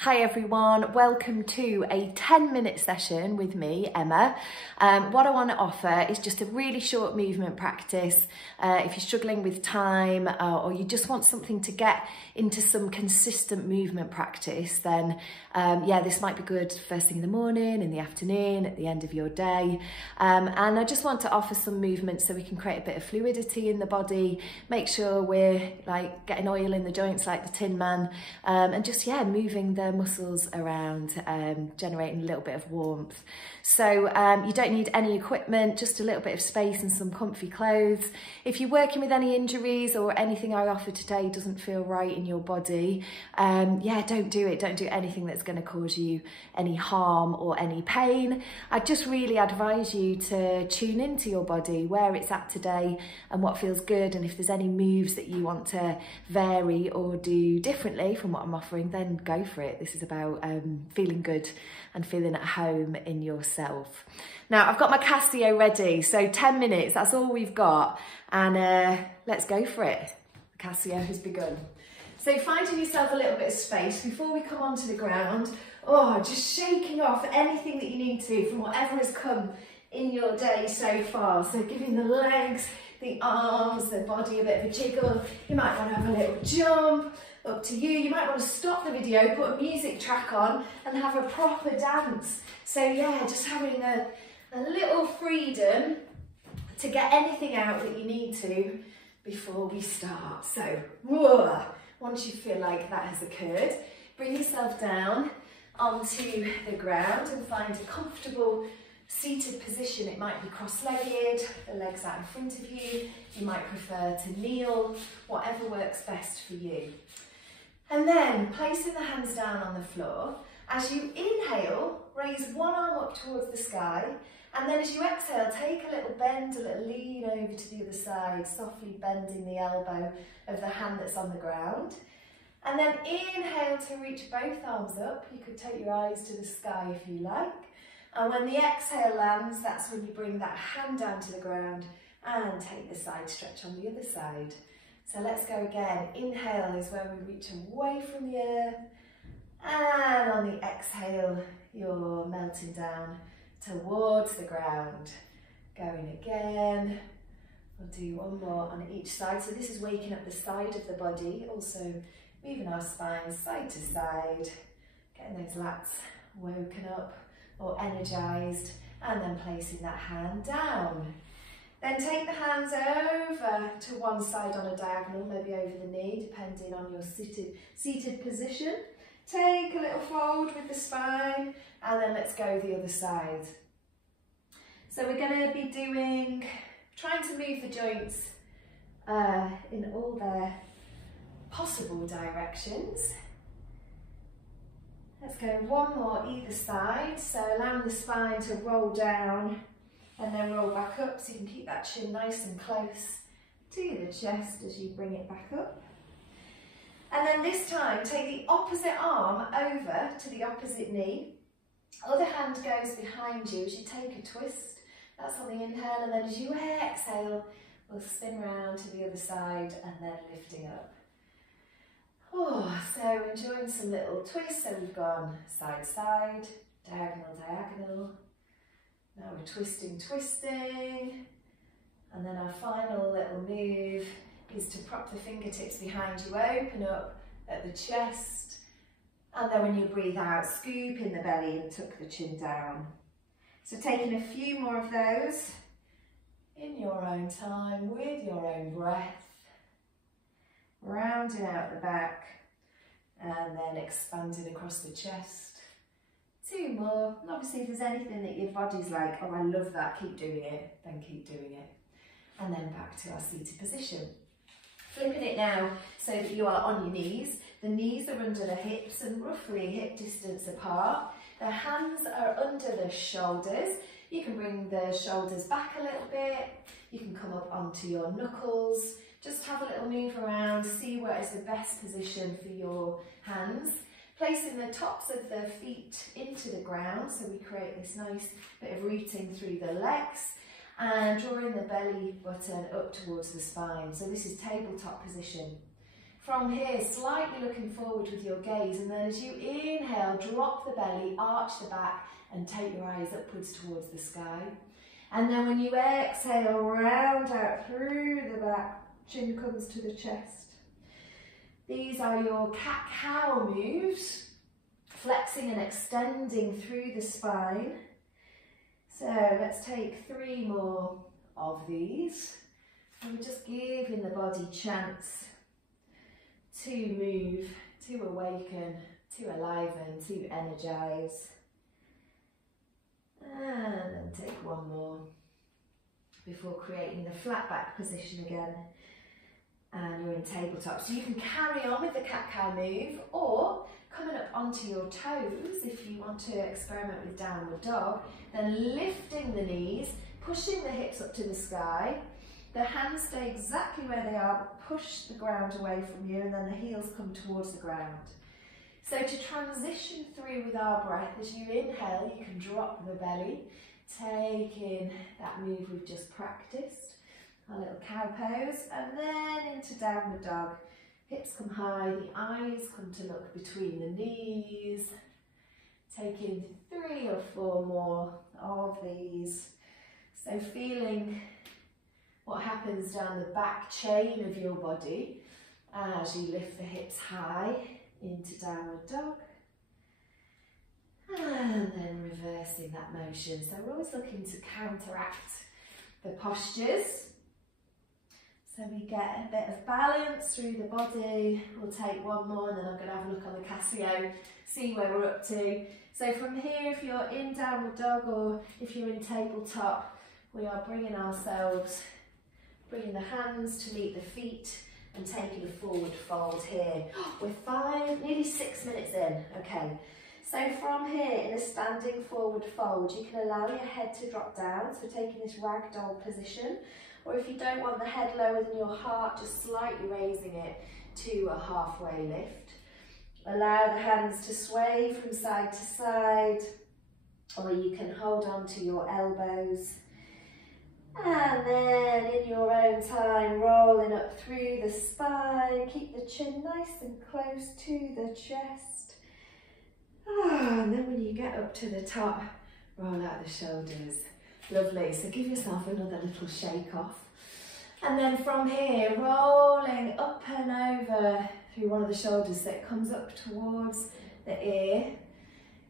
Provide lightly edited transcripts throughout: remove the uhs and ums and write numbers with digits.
Hi everyone, welcome to a 10-minute session with me, Emma. What I want to offer is just a really short movement practice. If you're struggling with time or you just want something to get into some consistent movement practice, then yeah, this might be good first thing in the morning, in the afternoon, at the end of your day. And I just want to offer some movement so we can create a bit of fluidity in the body, make sure we're like getting oil in the joints like the Tin Man, and just, yeah, moving the muscles around, generating a little bit of warmth. So you don't need any equipment, just a little bit of space and some comfy clothes. If you're working with any injuries or anything I offer today doesn't feel right in your body, yeah, don't do it. Don't do anything that's going to cause you any harm or any pain. I just really advise you to tune into your body, where it's at today and what feels good. And if there's any moves that you want to vary or do differently from what I'm offering, then go for it. This is about feeling good and feeling at home in yourself. Now, I've got my Casio ready, so 10 minutes, that's all we've got. And let's go for it. The Casio has begun. So finding yourself a little bit of space before we come onto the ground. Oh, just shaking off anything that you need to from whatever has come in your day so far. So giving the legs, the arms, the body a bit of a jiggle. You might want to have a little jump. Up to you. You might want to stop the video, put a music track on and have a proper dance. So yeah, just having a little freedom to get anything out that you need to before we start. So whoa, once you feel like that has occurred, bring yourself down onto the ground and find a comfortable seated position. It might be cross-legged, the legs out in front of you. You might prefer to kneel, whatever works best for you. And then placing the hands down on the floor. As you inhale, raise one arm up towards the sky. And then as you exhale, take a little bend, a little lean over to the other side, softly bending the elbow of the hand that's on the ground. And then inhale to reach both arms up. You could take your eyes to the sky if you like. And when the exhale lands, that's when you bring that hand down to the ground and take the side stretch on the other side. So let's go again. Inhale is where we reach away from the earth. And on the exhale, you're melting down towards the ground. Going again. We'll do one more on each side. So this is waking up the side of the body. Also moving our spine side to side. Getting those lats woken up or energized. And then placing that hand down. Then take the hands over to one side on a diagonal, maybe over the knee, depending on your seated position. Take a little fold with the spine, and then let's go the other side. So we're going to be trying to move the joints in all their possible directions. Let's go one more either side, so allowing the spine to roll down and then roll back up, so you can keep that chin nice and close to the chest as you bring it back up. And then this time, take the opposite arm over to the opposite knee. Other hand goes behind you as you take a twist. That's on the inhale, and then as you exhale, we'll spin round to the other side and then lifting up. Oh, so enjoying some little twists. So we've gone side, side, diagonal, diagonal. Now we're twisting, and then our final little move is to prop the fingertips behind you, open up at the chest, and then when you breathe out, scoop in the belly and tuck the chin down. So taking a few more of those in your own time, with your own breath, rounding out the back, and then expanding across the chest. Two more, and obviously if there's anything that your body's like, oh I love that, keep doing it, then keep doing it. And then back to our seated position. Flipping it now so that you are on your knees. The knees are under the hips and roughly hip distance apart. The hands are under the shoulders. You can bring the shoulders back a little bit. You can come up onto your knuckles. Just have a little move around, see where is the best position for your hands. Placing the tops of the feet into the ground, so we create this nice bit of rooting through the legs, and drawing the belly button up towards the spine. So this is tabletop position. From here, slightly looking forward with your gaze, and then as you inhale, drop the belly, arch the back, and take your eyes upwards towards the sky. And then when you exhale, round out through the back, chin comes to the chest. These are your cat-cow moves, flexing and extending through the spine. So let's take 3 more of these. And we're just giving the body chance to move, to awaken, to aliven, to energize. And then take 1 more before creating the flat back position again. And you're in tabletop. So you can carry on with the cat-cow move, or coming up onto your toes if you want to experiment with downward dog, then lifting the knees, pushing the hips up to the sky. The hands stay exactly where they are, but push the ground away from you, and then the heels come towards the ground. So to transition through with our breath, as you inhale, you can drop the belly, take in that move we've just practiced, our little cow pose, and then into downward dog. Hips come high, the eyes come to look between the knees. Take in 3 or 4 more of these. So feeling what happens down the back chain of your body as you lift the hips high into downward dog. And then reversing that motion. So we're always looking to counteract the postures. So we get a bit of balance through the body. We'll take 1 more, and then I'm going to have a look on the Casio, see where we're up to. So from here, if you're in downward dog or if you're in tabletop, we are bringing ourselves, bringing the hands to meet the feet and taking a forward fold here. We're nearly 6 minutes in. Okay. So from here, in a standing forward fold, you can allow your head to drop down, so taking this ragdoll position. Or if you don't want the head lower than your heart, just slightly raising it to a halfway lift. Allow the hands to sway from side to side, or you can hold on to your elbows. And then in your own time, rolling up through the spine, keep the chin nice and close to the chest. And then when you get up to the top, roll out the shoulders. Lovely, so give yourself another little shake off. And then from here, rolling up and over through one of the shoulders so it comes up towards the ear.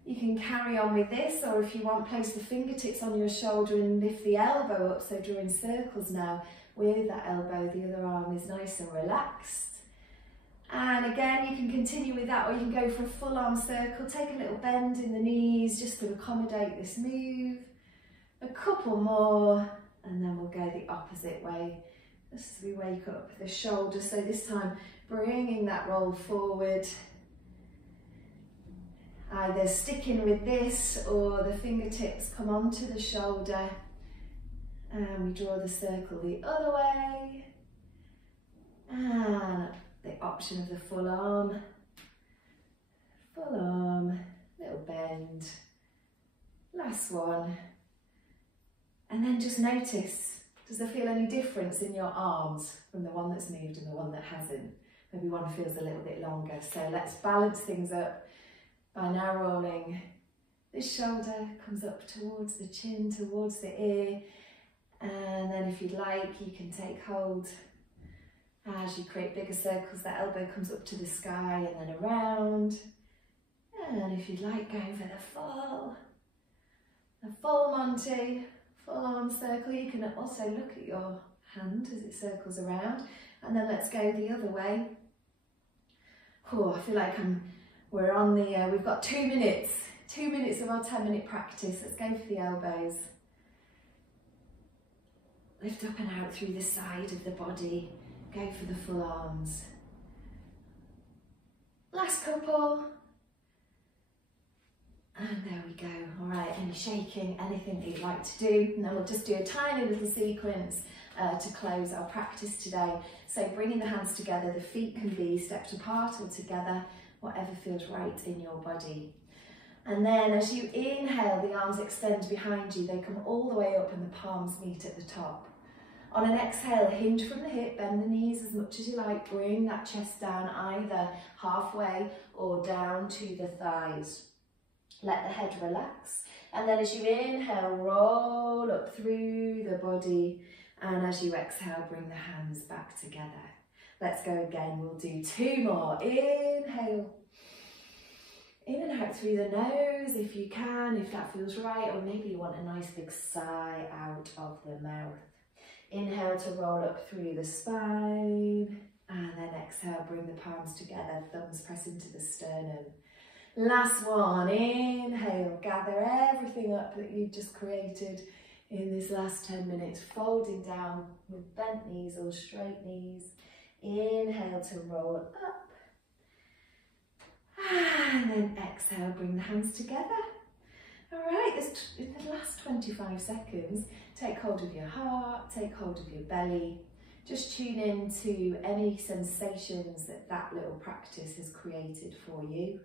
You can carry on with this, or if you want, place the fingertips on your shoulder and lift the elbow up, so drawing circles now with that elbow, the other arm is nice and relaxed. And again, you can continue with that, or you can go for a full arm circle, take a little bend in the knees just to accommodate this move. A couple more, and then we'll go the opposite way, just as we wake up the shoulder. So this time, bringing that roll forward, either sticking with this or the fingertips come onto the shoulder, and we draw the circle the other way, and the option of the full arm, little bend, last one. And then just notice, does there feel any difference in your arms from the one that's moved and the one that hasn't? Maybe one feels a little bit longer. So let's balance things up by now rolling. This shoulder comes up towards the chin, towards the ear. And then if you'd like, you can take hold as you create bigger circles. That elbow comes up to the sky and then around. And if you'd like, go for the full Monty. Full arm circle. You can also look at your hand as it circles around, and then let's go the other way. Oh, I feel like we're on the, we've got 2 minutes of our 10-minute practice. Let's go for the elbows. Lift up and out through the side of the body. Go for the full arms. Last couple. And there we go. All right, any shaking, anything that you'd like to do. And then we'll just do a tiny little sequence to close our practice today. So bringing the hands together, the feet can be stepped apart or together, whatever feels right in your body. And then as you inhale, the arms extend behind you. They come all the way up and the palms meet at the top. On an exhale, hinge from the hip, bend the knees as much as you like, bring that chest down either halfway or down to the thighs. Let the head relax, and then as you inhale, roll up through the body, and as you exhale, bring the hands back together. Let's go again, we'll do 2 more. Inhale, in and out through the nose if you can, if that feels right, or maybe you want a nice big sigh out of the mouth. Inhale to roll up through the spine, and then exhale, bring the palms together, thumbs press into the sternum. Last one, inhale, gather everything up that you've just created in this last 10 minutes, folding down with bent knees or straight knees. Inhale to roll up. And then exhale, bring the hands together. All right, in the last 25 seconds, take hold of your heart, take hold of your belly. Just tune in to any sensations that that little practice has created for you.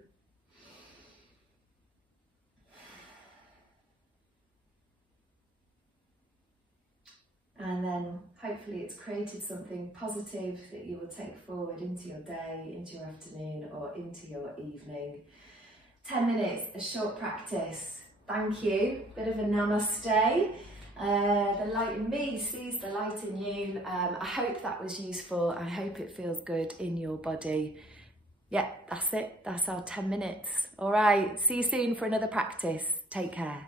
And then hopefully it's created something positive that you will take forward into your day, into your afternoon, or into your evening. 10 minutes, a short practice. Thank you. Bit of a namaste. The light in me sees the light in you. I hope that was useful. I hope it feels good in your body. Yeah, that's it. That's our 10 minutes. All right. See you soon for another practice. Take care.